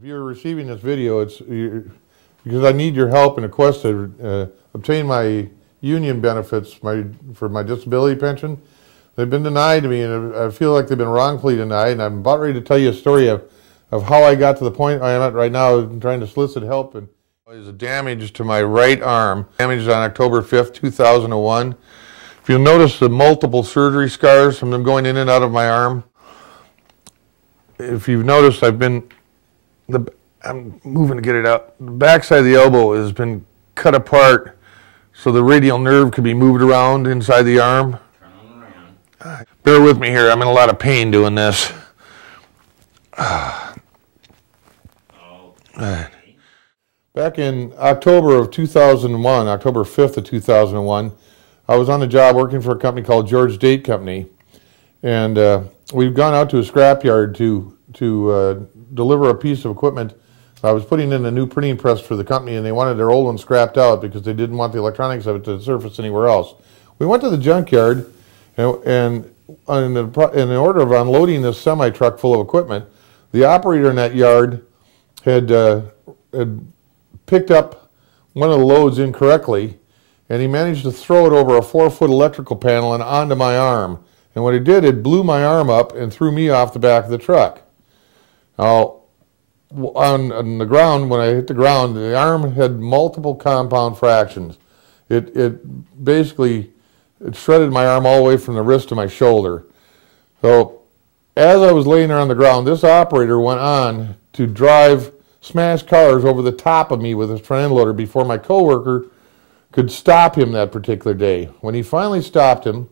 If you're receiving this video, it's because I need your help in a quest to obtain my union benefits for my disability pension. They've been denied to me, and I feel like they've been wrongfully denied, and I'm about ready to tell you a story of how I got to the point I am at right now, trying to solicit help. And there's a damage to my right arm, damaged on October 5th, 2001. If you'll notice the multiple surgery scars from them going in and out of my arm, if you've noticed, I'm moving to get it out. The backside of the elbow has been cut apart so the radial nerve could be moved around inside the arm. Bear with me here, I'm in a lot of pain doing this. Back in October of 2001, October 5th of 2001, I was on a job working for a company called George Date Company, and we've gone out to a scrapyard to deliver a piece of equipment. I was putting in a new printing press for the company, and they wanted their old one scrapped out because they didn't want the electronics of it to surface anywhere else. We went to the junkyard, and in the order of unloading this semi-truck full of equipment, the operator in that yard had picked up one of the loads incorrectly, and he managed to throw it over a 4-foot electrical panel and onto my arm. And what it did, it blew my arm up and threw me off the back of the truck. Now, on the ground, when I hit the ground, the arm had multiple compound fractions. It basically shredded my arm all the way from the wrist to my shoulder. So as I was laying there on the ground, this operator went on to drive smash cars over the top of me with his front end loader before my coworker could stop him that particular day. When he finally stopped him,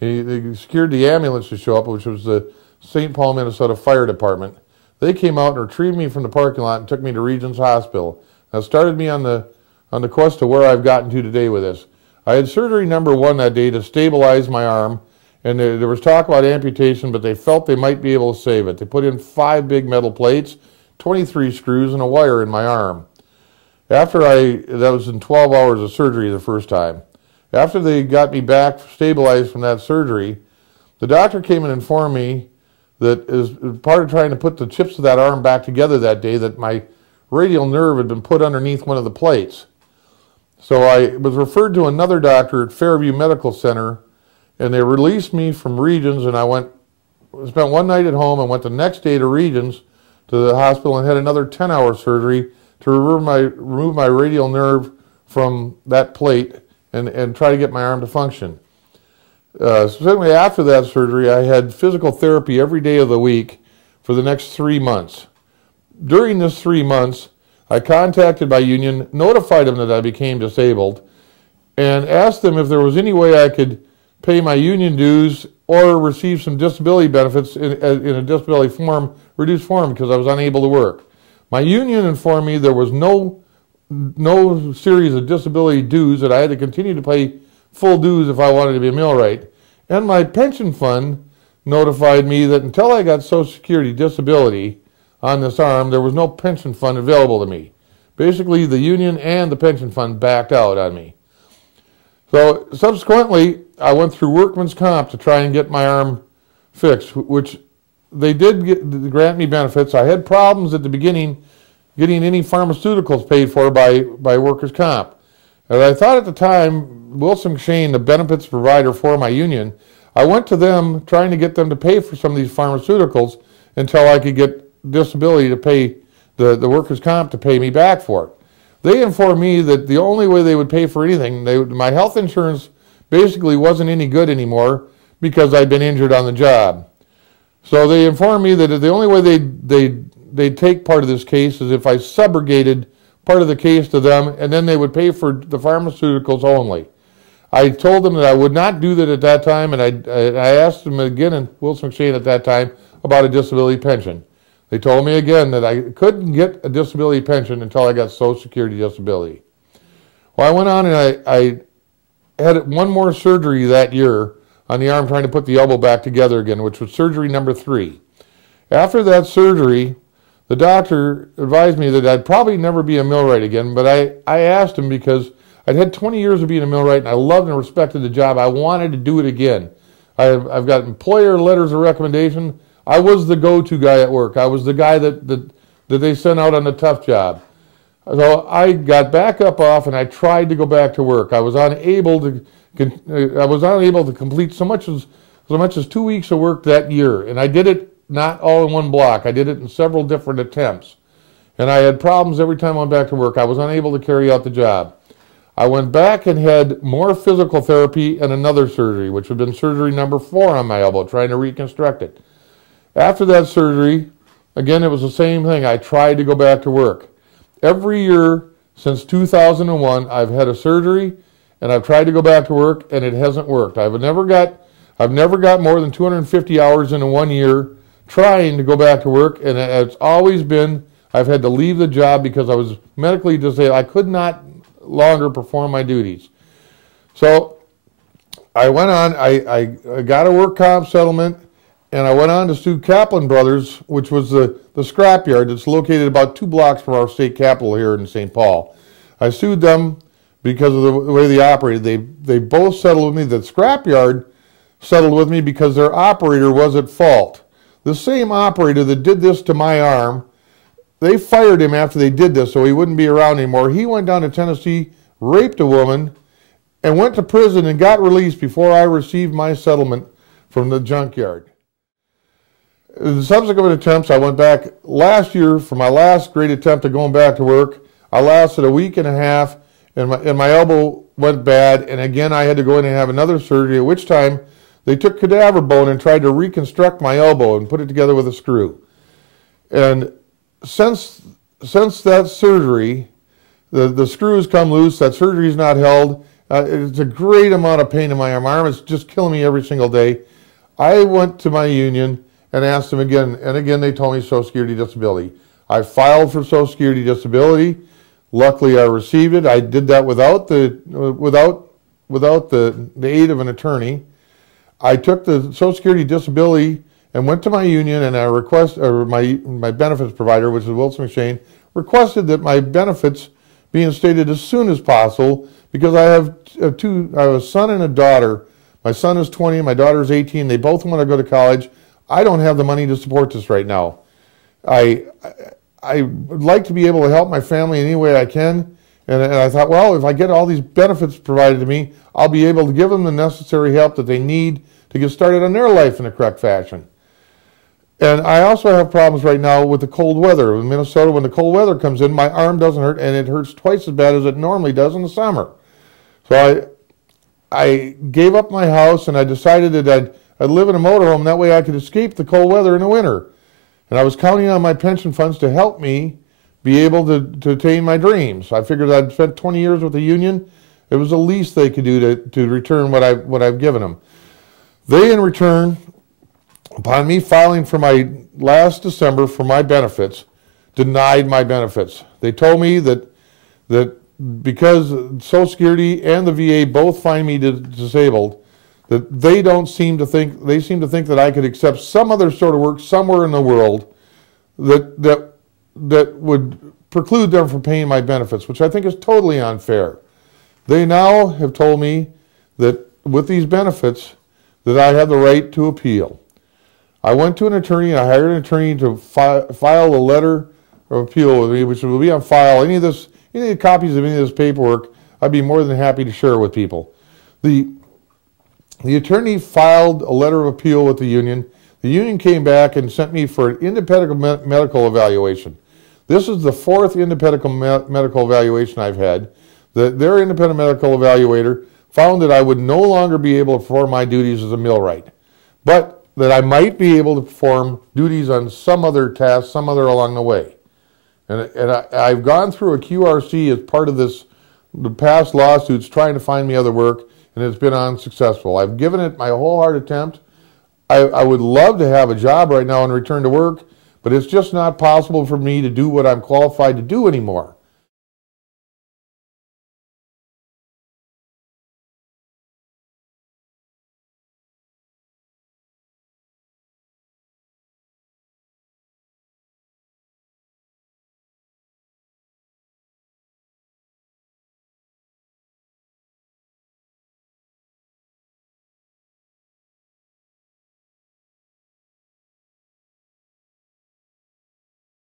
they secured the ambulance to show up, which was the St. Paul, Minnesota Fire Department. They came out and retrieved me from the parking lot and took me to Regions Hospital. That started me on the quest to where I've gotten to today with this. I had surgery number 1 that day to stabilize my arm, and there was talk about amputation, but they felt they might be able to save it. They put in 5 big metal plates, 23 screws, and a wire in my arm. That was in 12 hours of surgery the first time. After they got me back stabilized from that surgery, the doctor came and informed me that as part of trying to put the chips of that arm back together that day, that my radial nerve had been put underneath one of the plates. So I was referred to another doctor at Fairview Medical Center, and they released me from Regions, and I spent one night at home and went the next day to Regions to the hospital and had another 10-hour surgery to remove my radial nerve from that plate and try to get my arm to function. Specifically after that surgery, I had physical therapy every day of the week for the next 3 months. During this 3 months, I contacted my union, notified them that I became disabled, and asked them if there was any way I could pay my union dues or receive some disability benefits in a disability form, reduced form, because I was unable to work. My union informed me there was no series of disability dues, that I had to continue to pay full dues if I wanted to be a millwright. And my pension fund notified me that until I got Social Security disability on this arm, there was no pension fund available to me. Basically, the union and the pension fund backed out on me. So subsequently, I went through workman's comp to try and get my arm fixed, which they did grant me benefits. I had problems at the beginning getting any pharmaceuticals paid for by workers' comp. And I thought at the time, Wilson-McShane, the benefits provider for my union, I went to them trying to get them to pay for some of these pharmaceuticals until I could get disability to pay the workers' comp to pay me back for it. They informed me that the only way they would pay for anything, my health insurance basically wasn't any good anymore because I'd been injured on the job. So they informed me that the only way they'd take part of this case is if I subrogated part of the case to them, and then they would pay for the pharmaceuticals only. I told them that I would not do that at that time, and I asked them again in Wilson-McShane at that time about a disability pension. They told me again that I couldn't get a disability pension until I got Social Security disability. Well, I went on and I had one more surgery that year on the arm, trying to put the elbow back together again, which was surgery number 3. After that surgery, the doctor advised me that I'd probably never be a millwright again, but I asked him because I'd had 20 years of being a millwright, and I loved and respected the job. I wanted to do it again. I've got employer letters of recommendation. I was the go-to guy at work. I was the guy that that they sent out on the tough job. So I got back up off and I tried to go back to work. I was unable to complete so much as 2 weeks of work that year. And I did it not all in one block. I did it in several different attempts. And I had problems every time I went back to work. I was unable to carry out the job. I went back and had more physical therapy and another surgery, which had been surgery number 4 on my elbow, trying to reconstruct it. After that surgery, again, it was the same thing. I tried to go back to work. Every year since 2001, I've had a surgery, and I've tried to go back to work, and it hasn't worked. I've never got more than 250 hours in 1 year trying to go back to work, and it's always been I've had to leave the job because I was medically disabled. I could not longer perform my duties. So I went on, I got a work comp settlement, and I went on to sue Kaplan Brothers, which was the scrapyard that's located about 2 blocks from our state capitol here in St. Paul. I sued them because of the way they operated. They both settled with me. The scrapyard settled with me because their operator was at fault. The same operator that did this to my arm, they fired him after they did this so he wouldn't be around anymore. He went down to Tennessee, raped a woman, and went to prison and got released before I received my settlement from the junkyard. In the subsequent attempts, I went back last year for my last great attempt at going back to work. I lasted a week and a half, and my elbow went bad, and again I had to go in and have another surgery, at which time they took cadaver bone and tried to reconstruct my elbow and put it together with a screw. And since that surgery, the screws come loose, that surgery's not held. It's a great amount of pain in my arm. It's just killing me every single day. I went to my union and asked them again, and again they told me Social Security disability. I filed for Social Security disability. Luckily I received it. I did that without the aid of an attorney. I took the Social Security disability and went to my union, and my benefits provider, which is Wilson-McShane, requested that my benefits be instated as soon as possible because I have a son and a daughter. My son is 20, my daughter is 18. They both want to go to college. I don't have the money to support this right now. I would like to be able to help my family in any way I can, and I thought, well, if I get all these benefits provided to me, I'll be able to give them the necessary help that they need to get started on their life in a correct fashion. And I also have problems right now with the cold weather. In Minnesota, when the cold weather comes in, my arm doesn't hurt, and it hurts twice as bad as it normally does in the summer. So I gave up my house, and I decided that I'd live in a motorhome. That way I could escape the cold weather in the winter. And I was counting on my pension funds to help me be able to attain my dreams. I figured I'd spent 20 years with the union. It was the least they could do to return what I've given them. They, in return, upon me filing for my last December for my benefits, denied my benefits. They told me that because Social Security and the VA both find me disabled, that they seem to think that I could accept some other sort of work somewhere in the world that would preclude them from paying my benefits, which I think is totally unfair. They now have told me that with these benefits that I have the right to appeal. I went to an attorney, and I hired an attorney to file a letter of appeal with me, which will be on file. Any of the copies of any of this paperwork, I'd be more than happy to share with people. The attorney filed a letter of appeal with the union. The union came back and sent me for an independent medical evaluation. This is the 4th independent medical evaluation I've had. Their independent medical evaluator found that I would no longer be able to perform my duties as a millwright, but that I might be able to perform duties on some other task, some other along the way. And I've gone through a QRC as part of the past lawsuits trying to find me other work, and it's been unsuccessful. I've given it my whole heart attempt. I would love to have a job right now and return to work, but it's just not possible for me to do what I'm qualified to do anymore.